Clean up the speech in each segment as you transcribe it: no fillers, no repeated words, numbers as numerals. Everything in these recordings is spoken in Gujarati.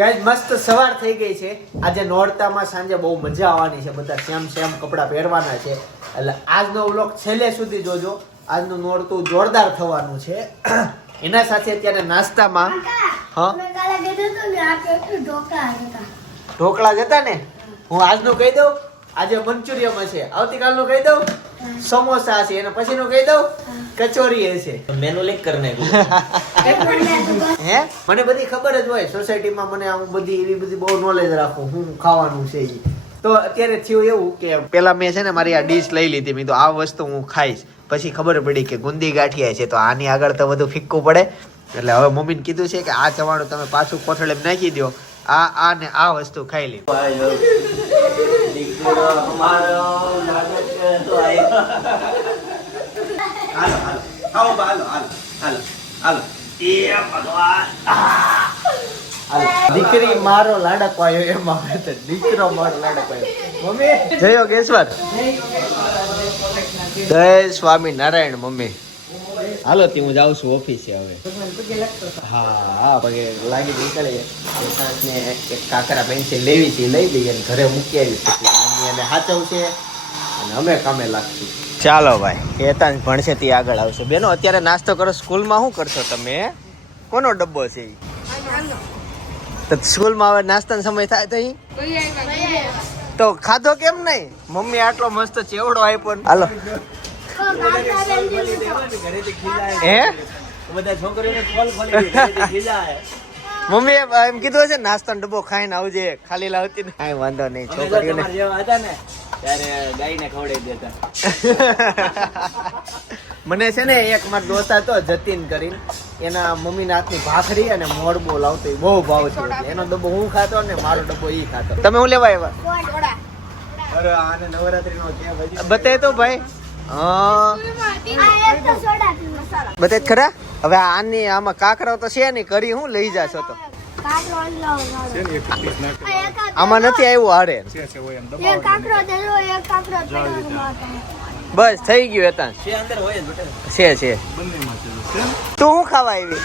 ગાઈસ મસ્ત સવાર થઈ ગઈ છે. આજે નોરતામાં સાંજે બહુ મજા આવવાની છે. બધા સેમ કપડાં પહેરવાના છે. એટલે આજનો વ્લોગ છેલ્લે સુધી જોજો. આજનું નોરતું જોરદાર થવાનું છે. એના સાથે અત્યારે નાસ્તામાં ઢોકળા જતા ને હું આજનું કહી દઉં. આજે મંચુરિયમ હશે, આવતીકાલનું કહી દઉં સમોસા છે, એના પછીનું કહી દઉં કચોરી હશે. મેનુ લીક કરીને હે મને બધી ખબર જ હોય સોસાયટીમાં. મને આમ બધી એવી બધી બહુ નોલેજ રાખું હું ખાવાનું છે ઈ. તો અત્યારે થયું એવું કે પેલા મેં છે ને મારી આ ડીશ લઈ લીધી. મેં તો આ વસ્તુ હું ખાઈશ. પછી ખબર પડી કે ગુંદી ગાંઠિયા છે, તો આની આગળ તો બધું ફિક્કું પડે. એટલે હવે મમ્મીને કીધું છે કે આ ચવાણું તમે પાછું કોથળે નાખી દો. આ ને આ વસ્તુ ખાઈ લી. દીકરી મારો લાડકો આવ્યો એમાં દીકરો મારો લાડકો આવ્યો. મમ્મી જય યોગેશ્વર, જય સ્વામી નારાયણ. મમ્મી હાલો તી હું જાઉં છું ઓફિસે હવે. હા પગે લાગી નીકળીએ. એક કાકરા પેન્સિલ લેવી છે, લઈ લઈએ અને ઘરે મૂકી આવી શકીએ. મમ્મી એને સાચવશે અને અમે કામે લાગશું. ચાલો ભાઈ, કેતાન ભણશે તે આગળ આવશે. બેનો અત્યારે નાસ્તો કરો. સ્કૂલમાં શું કરશો તમે? કોનો ડબ્બો છે ઈ? તો સ્કૂલમાં હવે નાસ્તાનો સમય થાય તો ખાધો કેમ નહીં? મમ્મી આટલો મસ્ત ચેવડો આપ્યો. હાલો હે બધા છોકરીઓને ફોલ ખોલી ખીજાય. મમ્મી એમ કીધું હશે નાસ્તાનો ડબ્બો ખાઈને આવજે, ખાલી લાવતી ને. કાંઈ વાંધો નહીં, છોકરીઓને જેવા હતા ને ત્યારે ગાયને ખવડાવી દેતા. મને છે ને એક મારો દોસ્ત હતો જતીન કરીને, એના મમ્મીના હાથની ભાખરી અને મોરબો લાવતો બહુ ભાવ છે. એનો ડબ્બો હું ખાતો ને મારો ડબ્બો ઈ ખાતો. તમે હું લેવા આવ્યા? અરે આને નવરાત્રીનો કે બતાય તો ભાઈ. હા બતાય ખરા. હવે આની આમાં કાકરા તો છે નહીં, કરી હું લઈ જાશો તો? આમાં નથી આવ્યું હારે. બસ થઈ ગયું એતા છે. તું શું ખાવા આવી?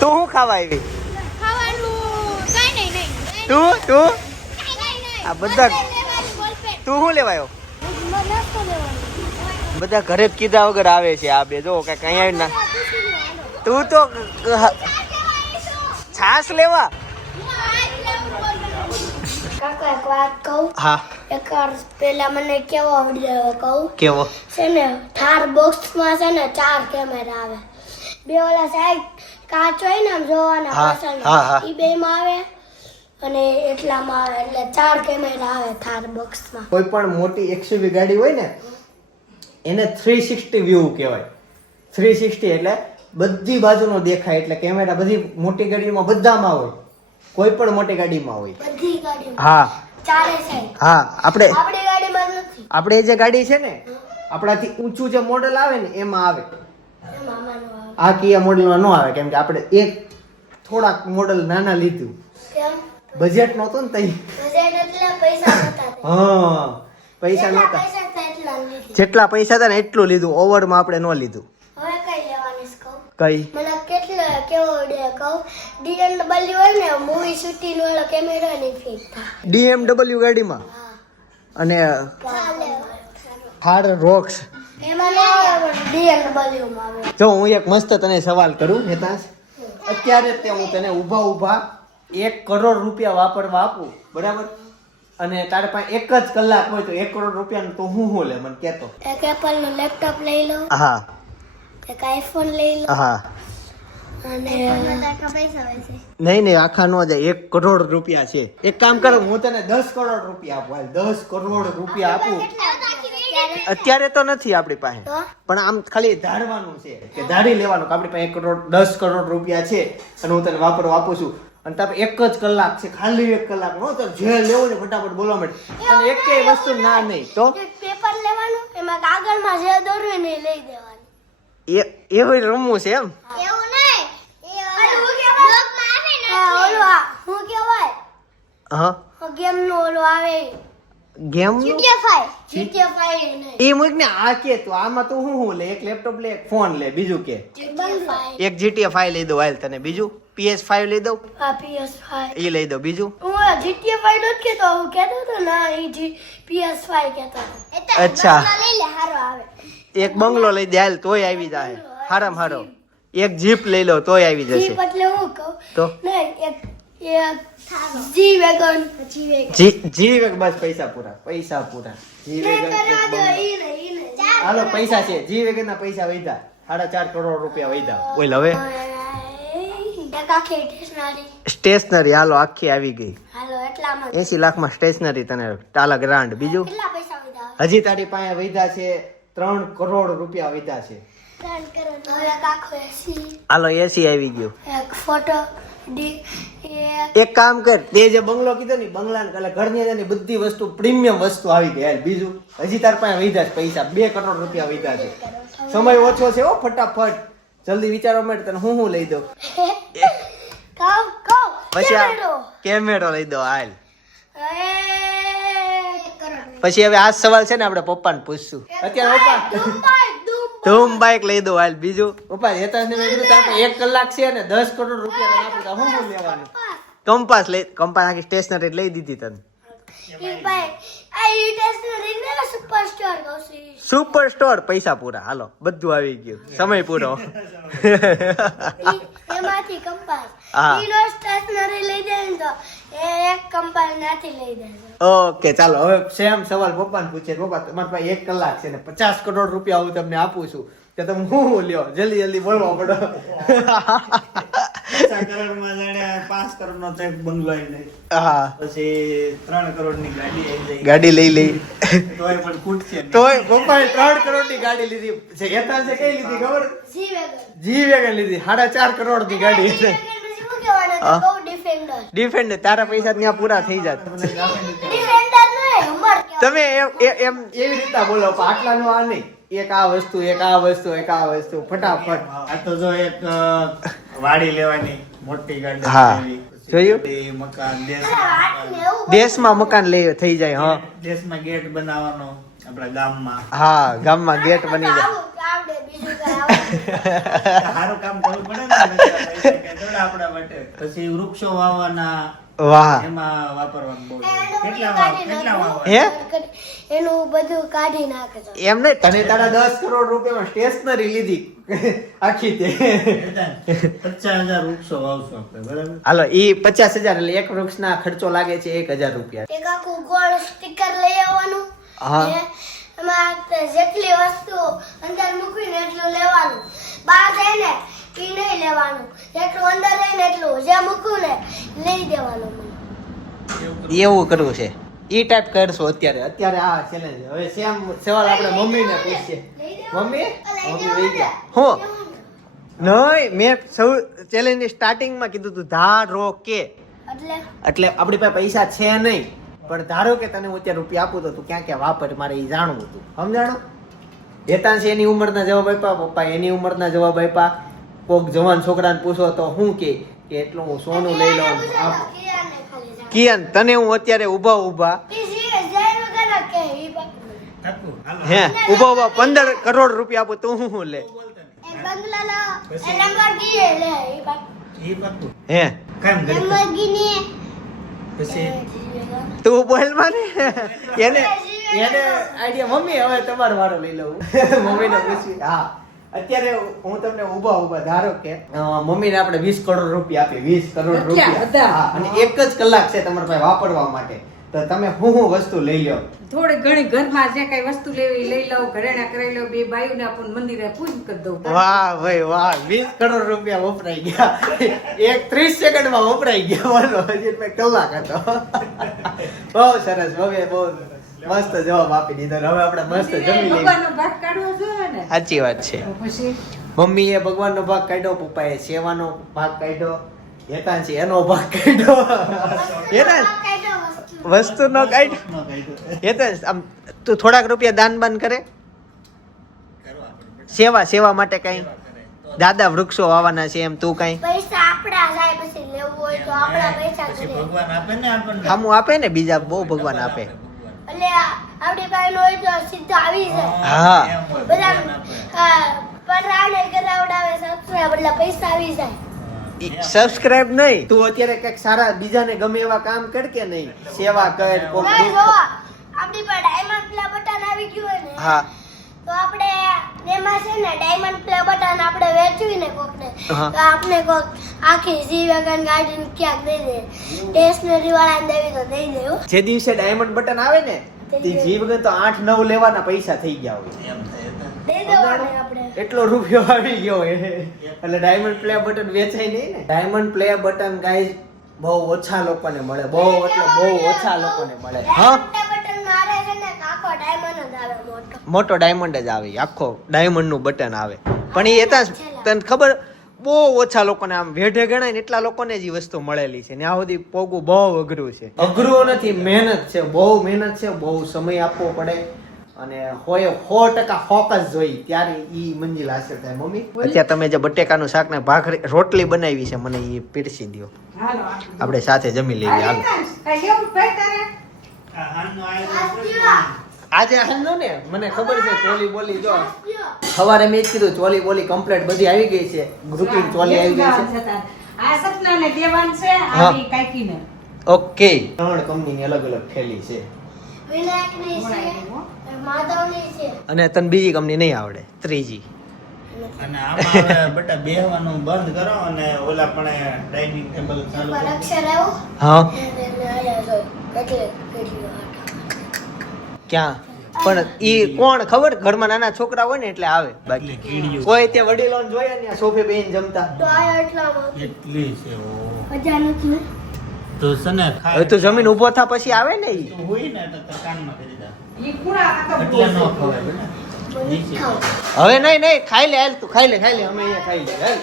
તું શું ખાવા આવી? તું આ બધા તું શું લેવા આવ્યો? બધા ઘરે જ કીધા વગર આવે છે આ બે. જો કઈ કઈ આવી ના. તું તો છાસ લેવા. કાકા એક વાત કહું? હા એક પેલા મને કેવો વિડિયો કહું કેવો છે ને, થાર બોક્સમાં છે ને 4 કેમેરા આવે. બે ઓલા સાઈડ કાચ હોય ને આમ જોવાના પાછળના, ઈ બેમાં આવે અને એટલામાં આવે. એટલે 4 કેમેરા આવે થાર બોક્સમાં. કોઈ પણ મોટી XUV ગાડી હોય ને એને 360 વ્યૂ કહેવાય. 360 એટલે બધી બાજુનો દેખાય. એટલે કેમેરા બધી મોટી ગાડીમાં બધામાં હોય, કોઈ પણ મોટી ગાડીમાં હોય. બધી ગાડીમાં હા ચારે સાઈડ. હા આપણી ગાડીમાં નથી. આપણે જે ગાડી છે ને આપણાથી ઊંચું જે મોડલ આવે ને એમાં આવે. એમાં આમાંનો આવે. આ કિયા મોડલમાં ન આવે, કેમ કે આપણે એક થોડાક મોડલ નાના લીધું. કેમ? બજેટ નહોતું ને તઈ. બજેટ એટલે પૈસા નતા. હા પૈસા નહોતા. પૈસા હતા એટલા લીધું. જેટલા પૈસા હતા ને એટલું લીધું. ઓવરમાં આપણે ન લીધું. હવે કઈ લેવાની છે કહું? કઈ? મને કેટલો કેવો વિડિયો કહું? BMW હોય ને મૂવી શૂટિંગ વાળો કેમેરો ને ફિટ થાય. BMW ગાડીમાં અને થાર રોક્સ એમાં ના આવે, BMW માં આવે. જો હું એક મસ્ત તને સવાલ કરું હેતાંશ. અત્યારે તે હું તને ઊભા 1 કરોડ રૂપિયા વાપરવા આપું, બરાબર? અને તારે પાસે 1 જ કલાક હોય તો 1 કરોડ રૂપિયાનું તો હું લે મને કહેતો. એક એપલ નું લેપટોપ લઈ લો, હા એક આઈફોન લઈ લો હા. અને પૈસા હોય નહીં આખા નો જાય. 1 કરોડ રૂપિયા છે. એક કામ કરો, હું તને 10 કરોડ રૂપિયા આપું. 10 કરોડ રૂપિયા આપું. અત્યારે તો નથી આપણી પાસે, પણ આમ ખાલી ધારવાનું છે કે ધારી લેવાનું કે આપણી પાસે 1 કરોડ 10 કરોડ રૂપિયા છે અને હું તને વાપરવા આપું છું. અને તારે 1 જ કલાક છે, ખાલી 1 કલાક નો તો જે લેવું ને ફટાફટ બોલવા માંડ. તને એકેય વસ્તુ ના નહીં તો પેપર લેવાનું, એમાં કાગળમાં જે દોરવું ને લઈ દેવાનું. એવું રમવું છે એમ? એવું નહીં, હું કહેવાય હા ગેમ નો ઓલો આવે ગેમ GTA 5 નહીં. એ મુક ને આ કે તો આમાં તો હું લે? એક લેપટોપ લે, એક ફોન લે, બીજું કે? GTA 5. એક GTA 5 લઈ દો હાલ તને. બીજું PS5 લઈ દઉં આ PS5 એ લઈ દઉં. બીજું હું GTA 5 નથી કેતો, હું કહેતો હતો ના એ PS5 કહેતો હતો. અચ્છા. લઈ લે હારો આવે. એક બંગલો લઈ દે હાલ તોય આવી જાય. હારામ હારો એક જીપ લઈ લો તોય આવી જશે. જીપ એટલે હું કહું તો નહીં એક જી વેગન જી વેગ બસ પૈસા પૂરા જી વેગન એક બંગલો. હાલો પૈસા છે જી વેગન ના પૈસા વધ્યા 4.5 કરોડ રૂપિયા વધ્યા. બોલ હવે સ્ટેશનરી હાલો આખી આવી ગઈ. હાલો એટલામાં 80 લાખમાં સ્ટેશનરી તને ટાલા ગ્રાન્ડ. બીજું કેટલા પૈસા વધ્યા? હજી તારી પાસે વધ્યા છે 3 કરોડ રૂપિયા વધ્યા છે. 3 કરોડ. હવે કાકો એસી હાલો એસી આવી ગયું. એક ફોટો એક કામ કર તે જે બંગલો કીધો ને બંગલા ને ઘરની અંદર બધી વસ્તુ પ્રીમિયમ વસ્તુ આવી ગઈ. હાલ બીજું હજી તાર પાસે વધ્યા છે પૈસા 2 કરોડ રૂપિયા વધ્યા છે. સમય ઓછો છે હો ફટાફટ જલ્દી વિચારવા માટે તને હું લઈ દઉં. પછી કેમેરો લઈ દો હાલ. પછી હવે આ સવાલ છે ને આપણે પપ્પાને પૂછશું. અત્યારે પપ્પા ધૂમ બાઈક લઈ દો હાલ. બીજું પપ્પા હેતાશને મેં કીધું તારે 1 કલાક છે ને 10 કરોડ રૂપિયા તને આપું તો હું લેવાનું? કંપાસ લઈ કંપાસ આખી સ્ટેશનરી લઈ દીધી તને. સુપર સ્ટોર પૈસા પૂરા. હાલો બધું આવી ગયું. સમય પૂરો. એમાંથી કંપાસ હા. ઈનો સ્ટેશનરી લઈ દે ને તો એક કંપાસ નાથી લઈ દે. ઓકે ચાલો હવે સેમ સવાલ પપ્પાને પૂછે. પપ્પા તમારી પાસે 1 કલાક છે ને 50 કરોડ રૂપિયા હું તમને આપું છું કે તમે હું લ્યો જલ્દી બોલવા પડો. 50 કરોડમાં જાણે 5 કરોડનો ચેક બંગલો આવી જાય. હા પછી 3 કરોડની ગાડી આવી જાય. ગાડી લઈ લઈ તોય પણ ખૂટશે નહીં. તોય પપ્પાએ 3 કરોડની ગાડી લીધી છે. હેતાશે કઈ લીધી ખબર? G wagon. જી વેગન લીધી 4.5 કરોડની ગાડી. ડિફેન્ડર તારા પૈસા ત્યાં પૂરા થઈ જાત. તમે એમ એવી રીતના બોલો પણ આટલાનું આ નહીં. એક આ વસ્તુ એક આ વસ્તુ એક આ વસ્તુ ફટાફટ. આ તો જો એક વાડી લેવાની મોટી ગાડી હા. લેવી. જોયું? પછી મકાન દેશમાં મકાન લઈ થઈ જાય. હા દેશમાં ગેટ બનાવવાનો આપણા ગામમાં. હા ગામમાં ગેટ બની જાય. સારું કામ કરવું પડે ને પૈસા કે થોડા આપણા માટે. પછી વૃક્ષો વાવવાના વાહ એમાં વાપરવાનું બહુ કેટલા વાવવા હે એનું બધું કાઢી નાખે છે. એમ નહીં તને તારા 10 કરોડ રૂપિયામાં સ્ટેશનરી લીધી આખી તે. 50,000 વૃક્ષો વાવશું આપણે બરાબર. હાલો ઈ 50,000 એટલે એક વૃક્ષના ખર્ચો લાગે છે 1,000 રૂપિયા. એક આખું ગોળ સ્ટીકર લઈ આવવાનું. હા. ને એમાં જેટલી વસ્તુ અંદર મૂકીને એટલું લેવાનું. બહાર જઈને ઈ નહીં લેવાનું. જેટલું અંદર રહીને એટલું જે મૂક્યું ને લઈ દેવાનું. એવું કરવું છે. ઈ ટાઈપ કરશું અત્યારે આ ચેલેન્જ. હવે સેમ સવાલ આપણે મમ્મીને પૂછીએ. મમ્મી વહી ગયા. હું નહીં મેં સૌ ચેલેન્જની સ્ટાર્ટિંગમાં કીધું તું ધારો કે એટલે આપણી પાસે પૈસા છે નહીં પણ ધારો કે તને હું અત્યારે રૂપિયા આપું તો તું ક્યાં ક્યાં વાપર મારે એ જાણવું હતું. સમજાણો? હેતાંશ એની ઉંમરના જવાબ આપ્યા. પપ્પા એની ઉંમરના જવાબ આપ્યા. કોક જવાન છોકરાને પૂછો તો હું કે એટલું હું સોનું લઈ લઉં. કિયાન તને હું અત્યારે ઊભા હે ઊભા 15 કરોડ રૂપિયા આપું તું હું લે હે પછી તું બોલ માને એને આઈડિયા. મમ્મી હવે તમારો વારો લઈ લઉં. મમ્મીને પૂછ્યું. હા અત્યારે હું તમને ઊભા ધારો કે મમ્મીને આપણે 20 કરોડ રૂપિયા આપીએ. 20 કરોડ રૂપિયા. હા અને 1 જ કલાક છે તમારા પાસે વાપરવા માટે તો તમે હું વસ્તુ લઈ લો? થોડી ઘણી ઘરમાં જે કઈ વસ્તુ લેવી લઈ લઉં. ઘરેણા કરી લઉં. 2 બાયુને આપું મંદિરે પૂજન કરી દઉં. વાહ ભાઈ વાહ 20 કરોડ રૂપિયા વપરાઈ ગયા. એક 30 સેકન્ડમાં વપરાઈ ગયા. બોલો હજી મેં કલાક હતો. બહુ સરસ. હવે બહુ મસ્ત જવાબ આપી દીધો. હવે આપણે મસ્ત જમી લઈએ. ભગવાનનો ભાગ કાઢવો જોઈએ ને. સાચી વાત છે. પછી મમ્મીએ ભગવાનનો ભાગ કાઢ્યો, પપ્પાએ સેવાનો ભાગ કાઢ્યો, હેતાંશી એનો ભાગ કાઢ્યો. વસ્તુનો કાઢ્યો. હેતાંશ આમ તું થોડાક રૂપિયા દાન બાન કરે સેવા માટે કઈ દાદા વૃક્ષો વાવવાના છે એમ તું કઈ પૈસા આપડા જાય પછી લેવું હોય તો આપડા પૈસા પછી કરે. ભગવાન આપે ને આપણને. ખામું આપે ને બીજા બહુ ભગવાન આપે. એટલે આપડી પાસે હોય તો સીધા આવી જાય. હા. એમ હોય, બધા ભગવાન આપે. પરાણે કરાવડાવે સબસ્ક્રાઇબ એટલે પૈસા આવી જાય. સબસ્ક્રાઇબ નહીં, તું અત્યારે કઈક સારા બીજાને ગમે એવા કામ કર કે નહીં, સેવા કર કોક ભાઈ દુઃખ- જો આપણી પર ડાયમંડ પ્લે બટન આવી ગયું હોય ને હા તો આપણે એમાં છે ને ડાયમંડ પ્લે બટન આપણે વેચવી ને કોકને હા. તો આપણે કોક આખી જી વેગન ગાડી ક્યાંક દઈ દે સ્ટેશનરી વાળાને દેવી તો દઈ દે હો. જે દિવસે ડાયમંડ બટન આવે ને તે જીવ ગણ તો 8-9 લેવાના પૈસા થઈ ગયા હોય, એમ થાય તો. દઈ દેવાનું આપણે એટલો રૂપિયો આવી ગયો હોય એટલે ડાયમંડ પ્લે બટન વેચાય નહીં ને. ડાયમંડ પ્લે બટન ગાઈસ બહુ ઓછા લોકોને મળે, બહુ એટલે બહુ ઓછા લોકોને મળે. હા ડાયમંડ બટન મારે છે ને આખો ડાયમંડ જ આવે મોટો મોટો ડાયમંડ જ આવે, આખો ડાયમંડ નું બટન આવે, પણ એ એતા તને ખબર બહુ ઓછા લોકોને આમ વેઢે ગણાય ને એટલા લોકોને જ ઈ વસ્તુ મળેલી છે. ત્યાં સુધી પોગવું બહુ અઘરું છે. અઘરું નથી, મહેનત છે, બહુ મહેનત છે, બહુ સમય આપવો પડે અને હોય 100% ફોકસ જોઈ ત્યારે ઈ મંજિલ હાંસલ થાય. મમ્મી અત્યારે તમે જે બટેકાનું શાક ને ભાખરી રોટલી બનાવી છે મને ઈ પીરસી દ્યો, હાલો આપણે સાથે જમી લઈએ. હાલો કઈ લેવું ભાઈ તારે આ હાનનું આયોજન કર્યું. આજે હાલનો ને મને ખબર છે ચોલી બોલી જો સવારે મેં જ કીધું ચોલી બોલી કમ્પ્લીટ બધી આવી ગઈ છે, ગ્રુપિંગ ચોલી આવી ગઈ છે. આ સપનાને દેવાન છે હા. આ કાકીને ઓકે 3 કંપનીની અલગ અલગ થેલી છે વિનાયકની છે માધવની છે અને તને બીજી કંપની નહીં આવડે, ત્રીજી. અને આમાં હવે બેટા બેહવાનું બંધ કરો અને ઓલા પણ ડાઇનિંગ ટેબલ ચાલુ પર કરો. અક્ષર આવ્યો હા એને આયા જોઈ કેટલી ક્યાં પણ ઈ કોણ ખબર, ઘરમાં નાના છોકરા હોય ને એટલે આવે, બાકી એટલે કીડીયું કોઈ તે વડીલોને જોયા ને સોફે બેહીને જમતા. તો આયા એટલામાં એટલી છે. ઓહો. મજા નથી ને તો સને હવે તું જમીન ઊભો થા પછી આવે ને ઈ. તું હોય ને તો કાનમાં કરી દે. ઈ કુડા આ તો એટલે ન બહુ ખવાય બેટા. નીચે. હવે નહીં ખાઈ લે, હાલ તું ખાઈ લે અમે અહીંયા ખાઈ લે હાલ.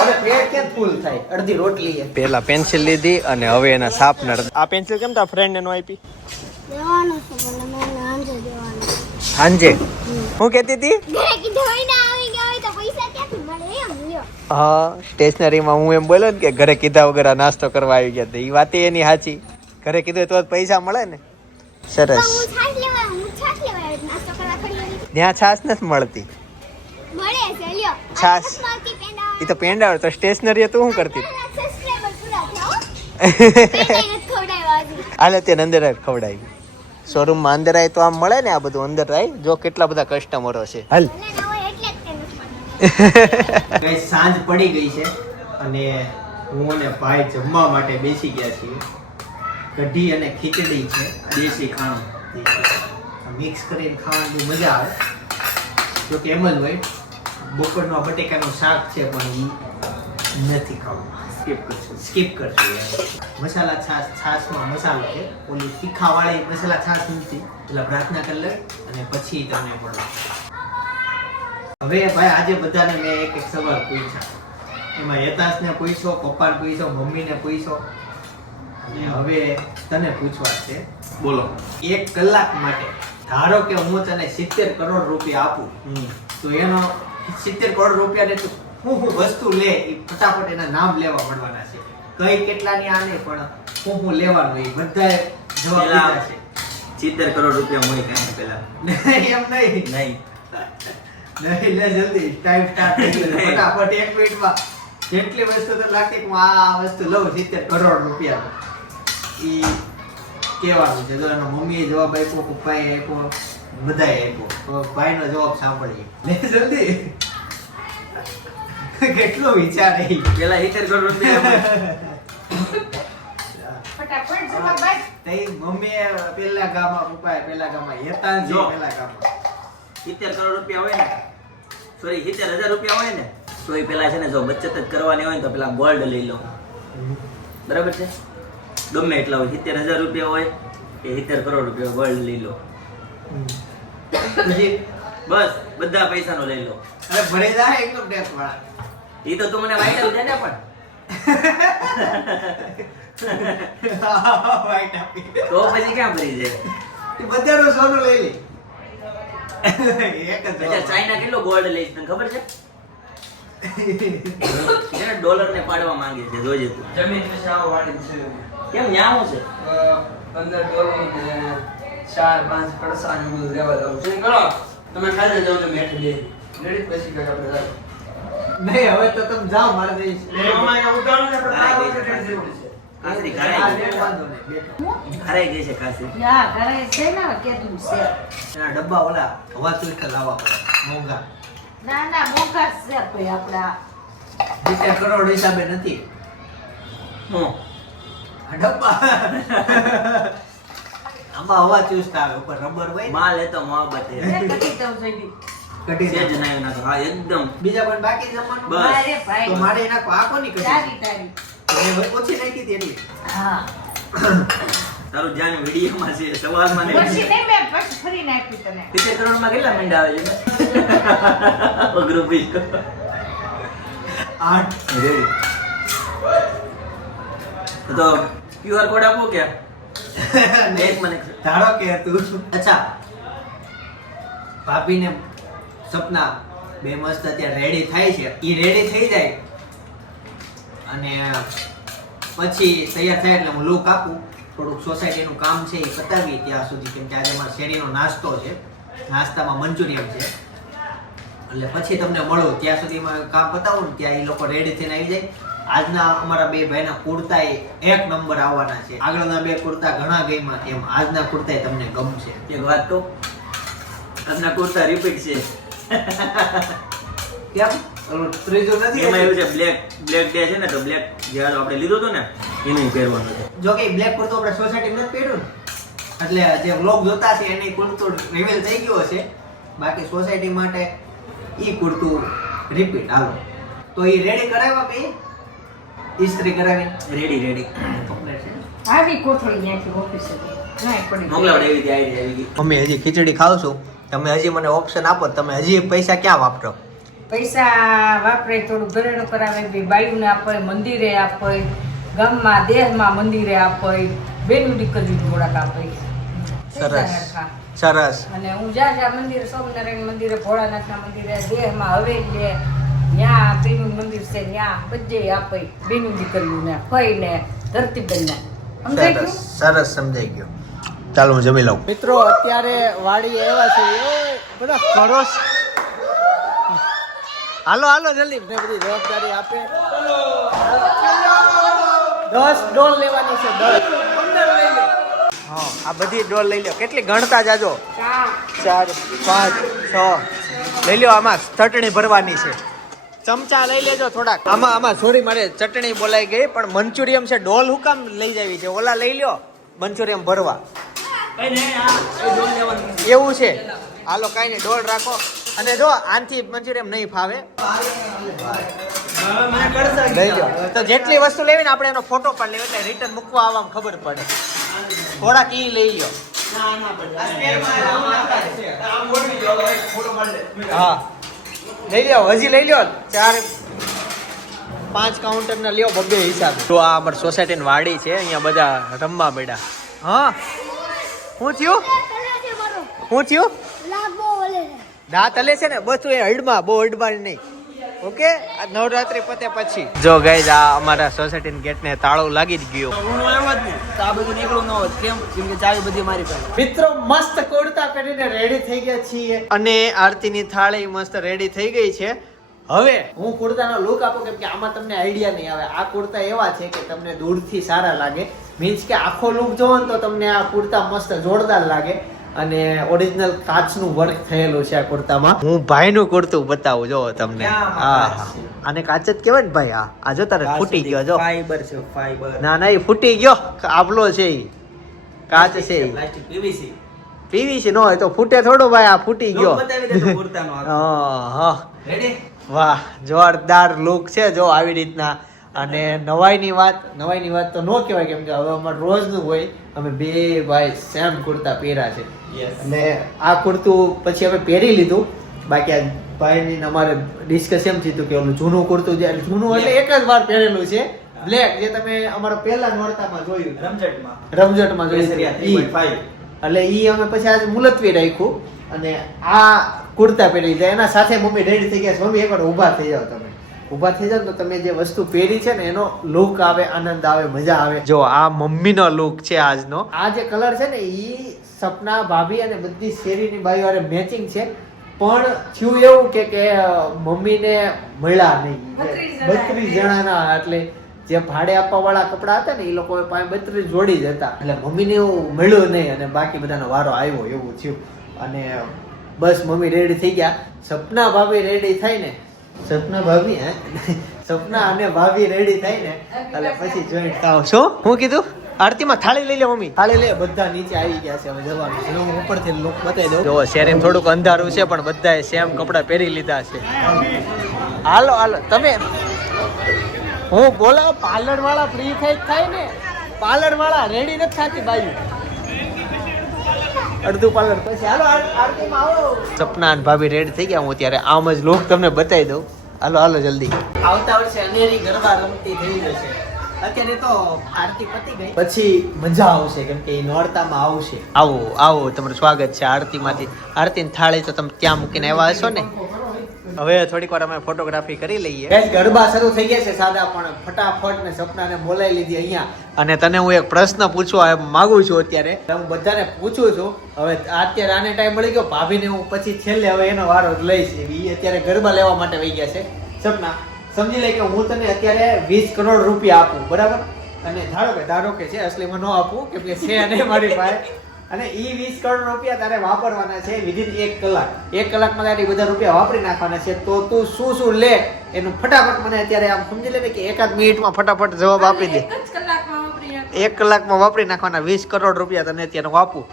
હવે પેટ કેમ ફૂલ થાય, અડધી રોટલી પેલા પેન્સિલ લીધી અને હવે એના શાર્પનર. આ પેન્સિલ કેમ તારા ફ્રેન્ડ ને આપી? દેવાનો છે પણ મને આંજે દેવાનો સાંજે હું કહેતી હતી ઘરે કીધું હોય ને આવી ગયા હોય તો પૈસા ક્યાંથી મળે એમ લ્યો હા સ્ટેશનરીમાં હું એમ બોલ્યો ને કે ઘરે કીધા વગર આ નાસ્તો કરવા આવી ગયા, એ વાત એની સાચી. ઘરે કીધું તો જ પૈસા મળે ને. સરસ. હું છાશ લેવા નાસ્તો કરવા ખડી આવી ત્યાં છાશ નથી મળતી, મળે છે લ્યો છાશ. માવતી પેંડા એ તો પેંડા તો સ્ટેશનરી તું શું કરતી? સબસ્ક્રાઇબર પૂરા થયો પેંડા નથી ખવડાવ્યા હજી હાલે તેને અંદર જ ખવડાવી. શોરૂમમાં અંદર આવી તો આમ મળે ને આ બધું અંદર આવી, જો કેટલા બધા કસ્ટમરો છે. હાલ ભલે ના હોય એટલે જ તે નથી ગઈ સાંજ પડી ગઈ છે અને હું અને ભાઈ જમવા માટે બેસી ગયા છીએ. કઢી અને ખીચડી છે, દેશી ખાણું મિક્સ કરીને ખાવાની બહુ મજા આવે. જો કે એમ જ હોય, બપોરનું બટેકાનું શાક છે પણ ઈ નથી ખાવું, સ્કીપ કરશું યાર. મસાલા છાશમાં મસાલો છે, ઓલી તીખાવાળી મસાલા છાશ નથી, એટલે પ્રાર્થના કરી લે અને પછી તમને પડે. હવે ભાઈ આજે બધાને મેં એક સવાલ પૂછ્યા, એમાં યતાશને પૂછ્યો, પપ્પાને પૂછ્યો, મમ્મીને પૂછ્યો અને હવે તને પૂછવા છે. બોલો, 1 કલાક માટે ધારો કે હું તને 70 કરોડ રૂપિયા આપું તો એનો 70 કરોડ રૂપિયાને તું હું વસ્તુ લે એ ફટાફટ એના નામ લેવા મળવાના છે. કઈ કેટલાની આને પણ હું લેવાનું એ બધાએ જવાબ દીધા છે. 70 કરોડ રૂપિયા હોય કાંઈ પેલા એમ નહીં નહીં નહીં લે જલ્દી ટાઈમ સ્ટાર્ટ થઈ ગયો છે. ફટાફટ 1 મિનિટમાં જેટલી વસ્તુ તો લાગે કે હું આ વસ્તુ લઉં 70 કરોડ રૂપિયા ઈ કહેવાનું છે. જો એનો મમ્મીએ જવાબ આપ્યો, પપ્પાએ આપ્યો, બધાએ આપ્યો, તો ભાઈનો જવાબ સાંભળીએ. લે જલ્દી કેટલો વિચાર એ પેલા 70 કરોડ રૂપિયા હોય. ફટાફટ જવાબ ભાઈ તઈ મમ્મીએ પેલા ગામમાં, પપ્પાએ પેલા ગામમાં, હેતાનજી જો. પેલા ગામમાં. 70 કરોડ રૂપિયા હોય ને, સોરી 70,000 રૂપિયા હોય ને, તો એ પેલા છે ને જો બચત જ કરવાની હોય ને તો પેલા ગોલ્ડ લઈ લો, બરાબર છે? ગમે એટલા હોય, 70,000 રૂપિયા હોય કે 70 કરોડ રૂપિયા ગોલ્ડ લઈ લો, પછી બસ બધા પૈસાનો લઈ લો. અરે ભરે જાય એકદમ ટેક્સ વાળા. એ તો તું મને વાઇટલ દે ને, પણ વાઈટ આપી. તો પછી ક્યાં ભરી જાય? એ બધાનું સોનું લઈ લે. એક જ અત્યારે જવાબ. ચાઇના કેટલો ગોલ્ડ લે છે તને ખબર છે? એને ડોલર ને પાડવા માંગે છે, જોજે તું. જમીન વિશે આવો વાળી છે. કેમ ન્યાવું છે? 15 ડોલર ને 4-5 કડસા ને બધું લેવા જાવ છે. કરો તમે ખાલી જાવ તો મેઠ દે રેડી પછી કઈ આપણે નહીં હવે તો તમે જાઓ મારે જઈશ કાસરી આ ઘરાઈ લેટ વાંધો નહીં, બેઠો. ઘરાઈ ગઈ છે કાસરી. યા ઘરે છે ને કેદું છે એના ડબ્બા ઓલા હવા ચુસ્ત લાવવા પડે મોંઘા ના ના મોંઘા છે કોઈ આપડા 2 કરોડ હિસાબે નથી હું આ ડબ્બા આમાં હવા ચુસ્ત આવે ઉપર રબર હોય ને, માલ એ તો મોહબ્બત હે. કટી તો જઈ કઢી સેજ નાખો. નાયો નાખો. હા એકદમ બીજા પણ બાકી જમવાનું બસ. મારે તો ભાઈ મારે નાખો આ કોની કઢી તારી તારી મેં ઓછી નાખી હતી એટલી હા તારું ધ્યાન વિડીયોમાં છે, સવાલમાં પછી નહીં. નહીં મેં પછી ફરી નાખ્યું તને 70 કરોડમાં કેટલા મીંડા આવે છે અઘરું ભાઈ. 8 રેડી. તો QR કોડ આપો કે એક મને ધારો કે તું અચ્છા ભાભીને સપના બે મસ્ત અત્યારે રેડી થાય છે ઈ રેડી થઈ જાય અને પછી તૈયાર થાય એટલે હું લુક આપું થોડુંક સોસાયટીનું કામ છે એ પતાવી ત્યાં સુધી કેમ કે આજે અમારા શેરીનો નાસ્તો છે નાસ્તામાં મંચુરિયન છે એટલે પછી તમને મળું ત્યાં સુધીમાં કામ પતાવું ને ત્યાં એ લોકો રેડી થઈને આવી જાય આજના અમારા બે ભાઈના કુર્તા એક નંબર આવવાના છે આગળના બે કુર્તા ઘણા ગઈમાં એમ આજના કુર્તા તમને ગમશે એક વાત કહું, આજના કુર્તા રિપીટ છે. કેમ ઓલું ત્રીજું નથી એમાં એવું છે બ્લેક ડે છે ને, તો બ્લેક જ્યારે આપણે લીધું હતું ને એનું પહેરવાનું છે. જો કે બ્લેક કુર્તો આપણે સોસાયટી નથી પહેર્યું ને એટલે જે વ્લોગ જોતા છે એને કુર્તો રિવીલ થઈ ગયો છે બાકી સોસાયટી માટે ઈ કુર્તું રિપીટ હાલો તો ઈ રેડી કરાવ્યા બે ઇસ્ત્રી કરાવી રેડી કમ્પ્લીટ છે આવી કોથળી ત્યાંથી ઓફિસે નહીં પડી મોકલાવડ એવી રીતે આવી ગઈ. મમ્મી હજી ખીચડી ખાવ છું તમે હજી મને ઓપ્શન આપો તમે હજી પૈસા ક્યાં વાપરો પૈસા વાપરે થોડું ઘરેણું કરાવે બી બાયુને આપે મંદિરે આપે ગામમાં દેહમાં મંદિરે આપે બેનું દીકરીનું થોડાક આપે સરસ સરસ અને હું જ્યાં મંદિરે સ્વામિનારાયણ મંદિરે ભોળાનાથના મંદિરે દેહમાં હવેલી ત્યાં બેનું મંદિર છે ત્યાં બધે આપે બેનું દીકરીઓને ફઈને ધરતીબેનને સમજાઈ ગયું? સરસ સમજાઈ ગયો ચાલો હું જમી લઉં મિત્રો અત્યારે વાડી એવા છે બધા કરોસ હાલો હાલો જલ્દી મને બધી જવાબદારી આપે 10 ડોલ લેવાની છે 10 15 લઈ લો હા આ બધી ડોલ લઈ લો કેટલી ગણતા જાજો 4 5 6 લઈ લો આમાં ચટણી ભરવાની છે ચમચા લઈ લેજો થોડાક આમાં સોરી મારે ચટણી બોલાઈ ગઈ પણ મંચુરિયમ છે ડોલ હું કામ લઈ જાવી છે ઓલા લઈ લ્યો મંચુરિયમ ભરવા એવું છે હાલો કાંઈ નહીં ડોલ રાખો અને જો આનથી મંચુરિયમ નહીં ફાવે લઈ લો તો જેટલી વસ્તુ લેવી ને આપણે એનો ફોટો પણ લેવો એટલે રિટર્ન મૂકવા આવવામાં ખબર પડે થોડાક ઈ લઈ લ્યો હા લઈ લ્યો હજી લઈ લ્યો 4-5 કાઉન્ટર ના લ્યો બબ્બે હિસાબ તો આ અમારી સોસાયટી વાડી છે અહીંયા બધા રમવા મળ્યા હા શું થયું દાંત હલે છે ને બસ તું એ હડમાં બહુ હડમાં નહીં ઓકે આ નવરાત્રી પતે પછી જો ગાઈઝ આ અમારા સોસાયટી ગેટ ને તાળું લાગી જ ગયો મિત્રો મસ્ત કુર્તા પહેરીને રેડી થઈ ગયા છીએ અને આરતીની થાળી મસ્ત રેડી થઈ ગઈ છે હવે હું કુર્તાનો લુક આપું કેમ કે આમાં તમને આઈડિયા નહીં આવે આ કુર્તા એવા છે કે તમને દૂરથી સારા લાગે મીન્સ કે આખો લુક જોવો ને તો તમને આ કુર્તા મસ્ત જોરદાર લાગે અને ઓરિજિનલ કાચનું વર્ક થયેલું છે આ કુર્તામાં હું ભાઈનું કુર્તું બતાવું જો તમને આને કાચ જ કહેવાય ને ભાઈ આ જો તારે ફૂટી ગયો જો ફાઈબર છે ફાઈબર. ના ના એ ફૂટી ગયો આબલો છે ઈ કાચ છે ઈ પ્લાસ્ટિક પીવીસી પીવીસી નો હોય તો ફૂટે થોડું ભાઈ આ ફૂટી ગયો બતાવી દે તો કુર્તાનો આ. હા રેડી વાહ જોરદાર લુક છે જો આવી રીતના અને નવાઈની વાત તો ન કહેવાય કેમ કે હવે અમારે રોજનું હોય અમે બે ભાઈ સેમ કુર્તા પહેર્યા છે અને આ કુર્તું પછી અમે પહેરી લીધું બાકી આ ભાઈની ને અમારે ડિસ્કસ એમ થયું કે ઓલું જૂનું કુર્તું જે જૂનું એટલે એક જ વાર પહેરેલું છે બ્લેક જે તમે અમારા પહેલા નોરતામાં જોયું રમઝટમાં જોયું ઈ. એટલે ઈ અમે પછી આજે મુલતવી રાખ્યું અને આ કુર્તા પહેરી લીધા એના સાથે મમ્મી રેડી થઈ ગયા છે મમ્મી એકવાર ઊભા થઈ જાઓ તમે ઊભા થઈ જાવ તો તમે જે વસ્તુ પહેરી છે ને એનો લુક આવે આનંદ આવે મજા આવે જો આ મમ્મીનો લુક છે આજનો આ જે કલર છે ને ઈ સપના ભાભી અને બધી શેરીની બાઈઓ મેચિંગ છે પણ થયું એવું કે મમ્મીને મળ્યા નહીં 32 જણાના, એટલે જે ભાડે આપવા વાળા કપડા હતા ને એ લોકો પાસે 32 જોડી જ હતા, એટલે મમ્મીને એવું મળ્યું નહીં અને બાકી બધાનો વારો આવ્યો એવું થયું. અને બસ મમ્મી રેડી થઈ ગયા, સપના ભાભી રેડી થાય ને, સપના ભાભી સપના અને ભાભી રેડી થાય ને એટલે પછી જોઈન્ટ થાવ. શું હું કીધું? આરતીમાં થાળી લઈ લે મમ્મી, થાળી લે. બધા નીચે આવી ગયા છે, હવે જવાનું છે. હું ઉપરથી લોક બતાવી દઉં. જો શેરીમાં થોડુંક અંધારું છે પણ બધાએ સેમ કપડા પહેરી લીધા છે. હાલો હાલો તમે, હું બોલાવ પાર્લર વાળા ફ્રી થાય ને, પાર્લર વાળા રેડી નથી થતી બાજુ અડધું પાર્લર પછી. હાલો આરતીમાં આવો. સપના અને ભાભી રેડી થઈ ગયા. હું ત્યારે આમ જ લોક તમને બતાવી દઉં. હાલો હાલો જલ્દી. આવતા વર્ષે અનેરી ગરબા રમતી થઈ જશે. અત્યારે તો આરતી પતી ગઈ, પછી મજા આવશે કેમ કે નોરતામાં આવશે. આવો આવો, તમારું સ્વાગત છે આરતીમાંથી. આરતીની થાળી તો તમે ત્યાં મૂકીને આવ્યા હશો ને. હવે થોડીક વાર અમે ફોટોગ્રાફી કરી લઈએ. ગાઈસ ગરબા શરૂ થઈ ગયા છે સાદા, પણ ફટાફટ મેં સપનાને બોલાવી લીધી અહીંયા. અને તને હું એક પ્રશ્ન પૂછવા માંગુ છું અત્યારે. હું બધાને પૂછું છું. હવે અત્યારે આને ટાઈમ મળી ગયો, ભાભીને હું પછી છેલ્લે હવે એનો વારો જ લઈશ. એ અત્યારે ગરબા લેવા માટે વહી ગયા છે. સપના સમજી લે કે હું તને અત્યારે 20 કરોડ રૂપિયા આપું, બરાબર? અને ધારો કે છે, અસલીમાં ન આપું કેમ કે છે નહીં મારી પાસે. અને એ 20 કરોડ રૂપિયા તારે વાપરવાના છે વિધિન 1 કલાક. 1 કલાકમાં તારે બધા રૂપિયા વાપરી નાખવાના છે. તો તું શું લે એનું ફટાફટ મને અત્યારે આમ સમજી લે ને કે 1 મિનિટમાં ફટાફટ જવાબ આપી દે. 1 કલાકમાં વાપરી નાખવાના 20 કરોડ રૂપિયા તને અત્યારે હું આપું.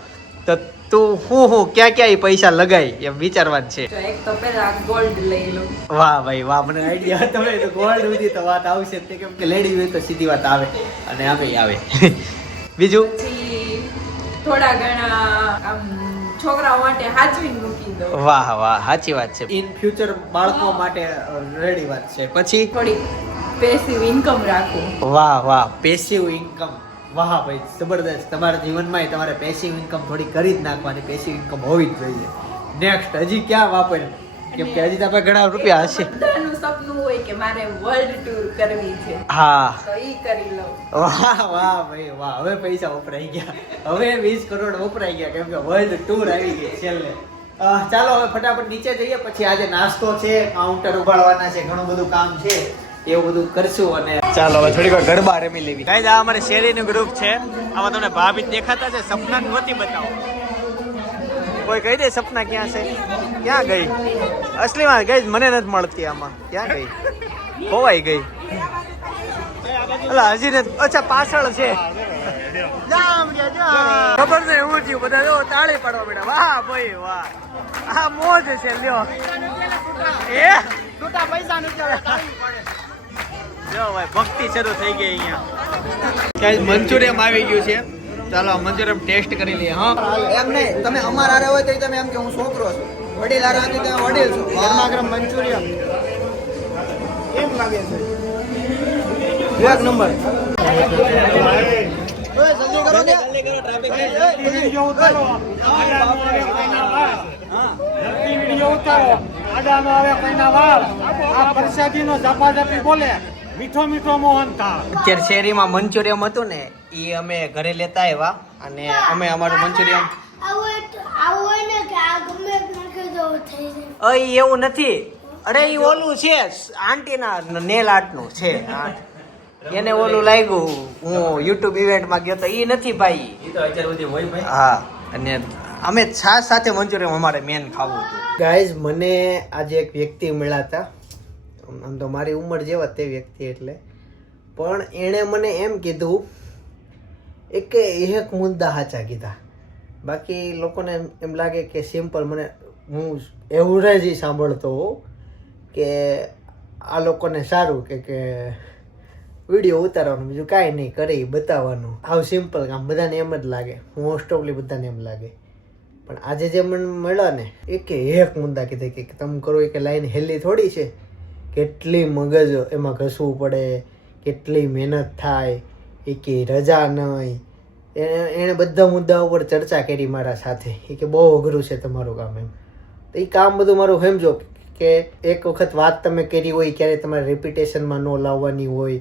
તો તું હું ક્યાં પૈસા લગાય એમ વિચારવાનું છે. એક તો પેલા ગોલ્ડ લઈ લો. વાહ ભાઈ વાહ, મને આઈડિયા તમે તો ગોલ્ડ સુધી તો વાત આવશે જ કેમ કે લેડી હોય તો સીધી વાત આવે અને આવે. બીજું પછી થોડા ઘણા આમ છોકરાઓ માટે હાચવીને મૂકી દો. વાહ વાહ, સાચી વાત છે. ઇન ફ્યુચર બાળકો માટે રેડી વાત છે. પછી થોડી પેસિવ ઇન્કમ રાખો. વાહ વાહ, પેસિવ ઇન્કમ. વાહ ભાઈ જબરદસ્ત. તમારા જીવનમાં તમારે પેસિવ ઇન્કમ થોડી કરી જ નાખવાની. પેસિવ ઇન્કમ હોવી જ જોઈએ. નેક્સ્ટ હજી ક્યાં વાપર, કેમ કે હજી તમે ઘણા રૂપિયા હશે. બધાનું સપનું હોય કે મારે વર્લ્ડ ટૂર કરવી છે. હા, તો ઈ કરી લો. વાહ વાહ ભાઈ વાહ, હવે પૈસા વપરાઈ ગયા. હવે 20 કરોડ વપરાઈ ગયા કેમ કે વર્લ્ડ ટૂર આવી ગઈ છેલ્લે. ચાલો હવે ફટાફટ નીચે જઈએ. પછી આજે નાસ્તો છે, કાઉન્ટર ઉગાડવાના છે, ઘણું બધું કામ છે, એવું બધું કરશું. અને ચાલો હવે થોડીક વાર ગરબા રમી લેવી. ગાઈઝ આ અમારે શેરીનું ગ્રુપ છે. આમાં તમને ભાભી દેખાતા છે. સપના નહોતી બતાવો. કોઈ કહી દે સપના ક્યાં છે? ક્યાં ગઈ? અસલીમાં ગઈ મને નથી મળતી. આમાં ક્યાં ગઈ? ખોવાઈ ગઈ. અલા હજી નથી. અચ્છા પાછળ છે. ખબર છે હું થયું. બધા જો તાળી પાડવા બેઠા. વાહ ભાઈ વાહ, આ મોજ છે. લ્યો એ છૂટા પૈસા નથી. જો ભાઈ ભક્તિ શરૂ થઈ ગઈ અહીંયા. મંચુરિયમ આવી ગયું છે. ચાલો મંચુરિયમ ટેસ્ટ કરી લઈએ. હા એમ નહીં, તમે અમારા હારે હોય તો તમે એમ કે હું છોકરો છું, વડીલ હારે હોય તો તમે વડીલ છો. ગરમા ગરમ મંચુરિયમ એમ લાગે છે. એક નંબર. જલ્દી કરો ને. વિડીયો ઉતારો. આડાનો આવે કોઈના વાળ. આ પ્રસાદીનો ઝપાઝપી બોલે. મીઠો મોહન થા. અત્યારે શેરીમાં મંચુરિયમ હતું ને એ અમે ઘરે લેતા આવ્યા અને અમે અમારું મંચુરિયમ. આવું હોય ને કે આ ગમે એક નાખી દો થઈ જાય. એવું નથી. અરે એ ઓલું છે આંટીના નેલ આર્ટનું છે. એને ઓલું લાગ્યું. હું યુટ્યુબ ઇવેન્ટમાં ગયો તો એ નથી ભાઈ. એ તો અત્યાર સુધી હોય ભાઈ. હા, અને અમે છાશ સાથે મંચુરિયમ અમારે મેન ખાવું હતું. ગાઈઝ મને આજે એક વ્યક્તિ મળ્યા હતા. આમ તો મારી ઉંમર જેવા તે વ્યક્તિ એટલે, પણ એણે મને એમ કીધું એક મુદ્દા સાચા કીધા. બાકી લોકોને એમ લાગે કે સિમ્પલ. મને હું એવું જ સાંભળતો હોઉં કે આ લોકોને સારું કે વિડીયો ઉતારવાનું, બીજું કાંઈ નહીં કરી બતાવવાનું. આવ સિમ્પલ કામ બધાને એમ જ લાગે. મોસ્ટ ઓફલી બધાને એમ લાગે. પણ આજે જે મને મળ્યા ને એક મુદ્દા કીધા કે તમે કરો કે લાઈન હેલી થોડી છે. કેટલી મગજ એમાં ઘસવું પડે, કેટલી મહેનત થાય, કે રજા નહીં. એણે બધા મુદ્દા ઉપર ચર્ચા કરી મારા સાથે. એ કે બહુ અઘરું છે તમારું કામ એમ. તો એ કામ બધું મારું સમજો કે એક વખત વાત તમે કરી હોય ક્યારે તમારે રિપીટેશનમાં ન લાવવાની હોય.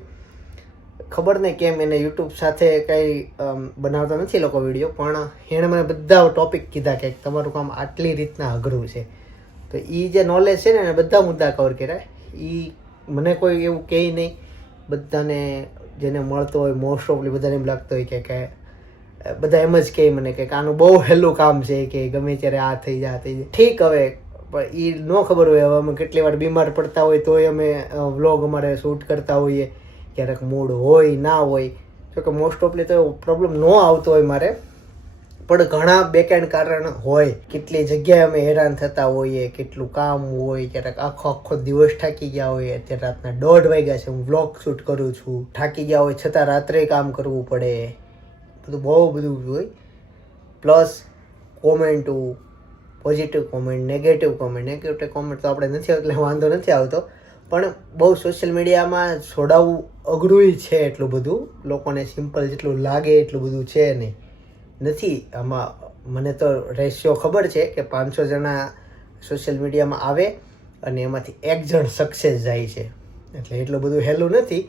ખબર નહીં કેમ એને યુટ્યુબ સાથે કંઈ બનાવતા નથી લોકો વિડીયો, પણ એણે મને બધા ટોપિક કીધા કે તમારું કામ આટલી રીતના અઘરું છે. તો એ જે નોલેજ છે ને એને બધા મુદ્દા કવર કર્યા. એ મને કોઈ એવું કહે નહીં, બધાને જેને મળતો હોય મોસ્ટ ઓફલી બધાને એમ લાગતો હોય કે બધા એમ જ કહે મને કે આનું બહુ હેલું કામ છે, કે ગમે ત્યારે આ થઈ જાય ઠીક. હવે પણ એ ન ખબર હોય. હવે અમે કેટલી વાર બીમાર પડતા હોય તોય અમે વ્લોગ અમારે શૂટ કરતા હોઈએ, ક્યારેક મૂડ હોય ના હોય. જો કે મોસ્ટ ઓફલી તો પ્રોબ્લેમ ન આવતો હોય મારે, પણ ઘણા બેકએન્ડ કારણ હોય. કેટલી જગ્યાએ અમે હેરાન થતા હોઈએ, કેટલું કામ હોય, ક્યારેક આખો દિવસ થાકી ગયા હોય. અત્યારે રાતના 1:30 વાગ્યા છે, હું વ્લોગ શૂટ કરું છું. થાકી ગયા હોય છતાં રાત્રે કામ કરવું પડે, બહુ બધું હોય. પ્લસ કોમેન્ટો, પોઝિટિવ કોમેન્ટ, નેગેટિવ કોમેન્ટ તો આપણે નથી, એટલે વાંધો નથી આવતો. પણ બહુ સોશિયલ મીડિયામાં છોડાવવું અઘરું છે. એટલું બધું લોકોને સિમ્પલ જેટલું લાગે એટલું બધું છે નહીં, નથી. આમાં મને તો રેશિયો ખબર છે કે 500 જણા સોશિયલ મીડિયામાં આવે અને એમાંથી 1 જણ સક્સેસ જાય છે. એટલે એટલું બધું હેલું નથી.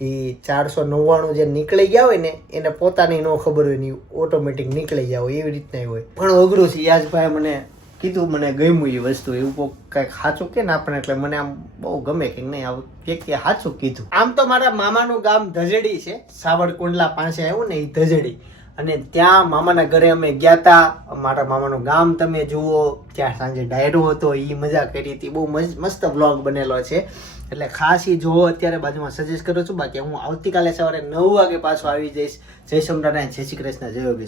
એ 499 જે નીકળી ગયા હોય ને એને પોતાની ન ખબર હોય ને ઓટોમેટિક નીકળી ગયા હોય, એવી રીતના હોય. પણ અઘરું છે. યાજભાઈ મને કીધું, મને ગમ્યું એ વસ્તુ. એવું કંઈક સાચું કે ને આપણે, એટલે મને આમ બહુ ગમે કે નહીં આવું વ્યક્તિએ સાચું કીધું. આમ તો મારા મામાનું ગામ ધજડી છે, સાવરકુંડલા પાસે આવ્યું ને એ ધજડી. અને ત્યાં મામાના ઘરે અમે ગયા હતા. મારા મામાનું ગામ તમે જુઓ, ત્યાં સાંજે ડાયરો હતો, એ મજા કરી હતી. બહુ મસ્ત વ્લોગ બનેલો છે, એટલે ખાસ એ જોવો. અત્યારે બાજુમાં સજેસ્ટ કરું છું. બાકી હું આવતીકાલે સવારે 9 વાગે પાછો આવી જઈશ. જય સોમનારાયણ, જય શ્રી કૃષ્ણ, જય યોગેશ્વર.